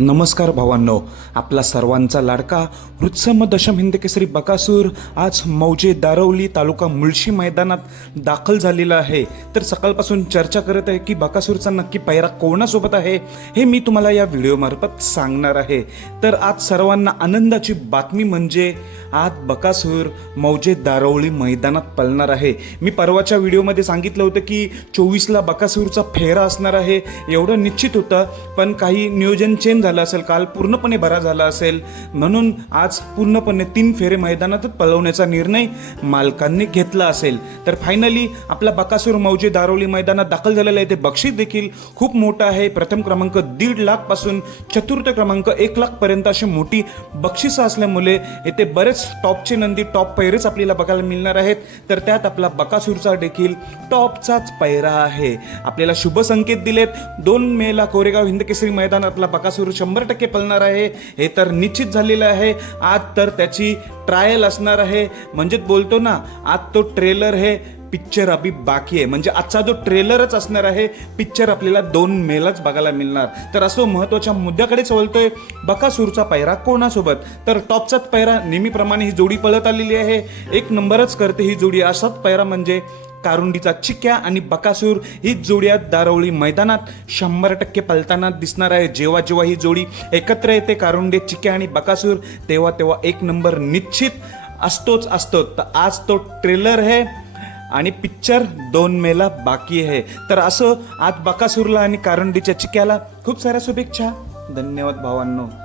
नमस्कार भावांनो आपला सर्वांचा लाडका वृत्सम दशम हिंदकेसरी बकासूर आज मौजे दारवली तालुका मुळशी मैदानात दाखल झालेला आहे. तर सकाळपासून चर्चा करत आहे की बकासूरचा नक्की पैरा कोणासोबत आहे हे मी तुम्हाला या व्हिडिओमार्फत सांगणार आहे. तर आज सर्वांना आनंदाची बातमी म्हणजे आज बकासूर मौजे दारवली मैदानात पळणार आहे. मी परवाच्या व्हिडिओमध्ये सांगितलं होतं की चोवीसला बकासूरचा फेरा असणार आहे एवढं निश्चित होतं पण काही नियोजन चेंज झाला असेल काल पूर्णपणे भरा झाला असेल म्हणून आज पूर्णपणे तीन फेरे मैदानातच पळवण्याचा निर्णय मालकांनी घेतला असेल. तर फायनली आपला बकासूर मौजे दारोली मैदानात दाखल झालेलं आहे. ते बक्षीस देखील खूप मोठं आहे. प्रथम क्रमांक दीड लाखपासून चतुर्थ क्रमांक एक लाख पर्यंत अशी मोठी बक्षिसं असल्यामुळे येथे बरेच टॉपचे नंदी टॉप पैरेच आपल्याला बघायला मिळणार आहेत. तर त्यात आपला बकासूरचा देखील टॉपचाच पैरा आहे. आपल्याला शुभ संकेत दिलेत. दोन मेला कोरेगाव हिंदकेसरी मैदान आपला बकासूर शंभर टक्के पळणार आहे. हे तर निश्चित झालेलं आहे. आज तर त्याची ट्रायल असणार आहे. म्हणजेच बोलतो ना आज तो ट्रेलर हे पिक्चर अभि बाकी आहे. म्हणजे आजचा जो ट्रेलरच असणार आहे पिक्चर आपल्याला दोन मेलाच बघायला मिळणार. तर असो महत्त्वाच्या मुद्द्याकडेच बोलतोय बकासूरचा पैरा कोणासोबत? तर टॉपचाच पैरा नेहमीप्रमाणे ही जोडी पळत आलेली आहे. एक नंबरच करते ही जोडी. असाच पैरा म्हणजे कारुंडीचा चिक्या आणि बकासूर ही जोडी आज दारवळी मैदानात शंभर टक्के पलताना दिसणार आहे. जेव्हा जेव्हा ही जोडी एकत्र येते कारुंडे चिक्या आणि बकासूर तेव्हा तेव्हा एक नंबर निश्चित असतोच असतो. तर आज तो ट्रेलर आहे आणि पिक्चर दोन मेला बाकी आहे. तर असं आज बकासूरला आणि कारुंडीच्या चिक्याला खूप साऱ्या शुभेच्छा. धन्यवाद भावांनो.